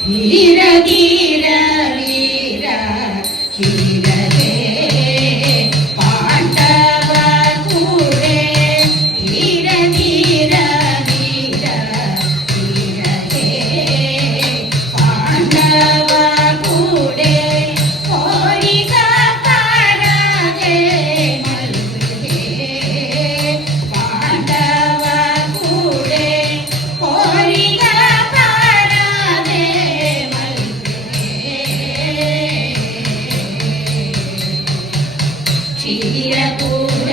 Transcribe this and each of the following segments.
ധീര ധീര വീര Hira Thank you.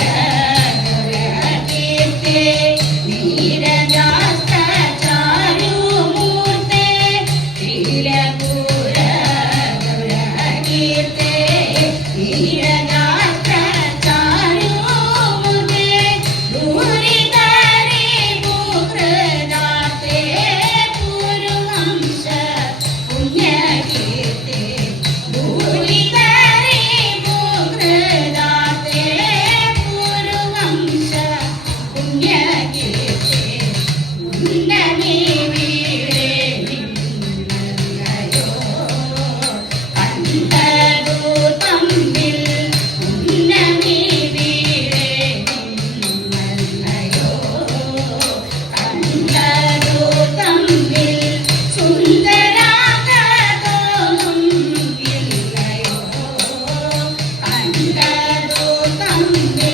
Hallelujah.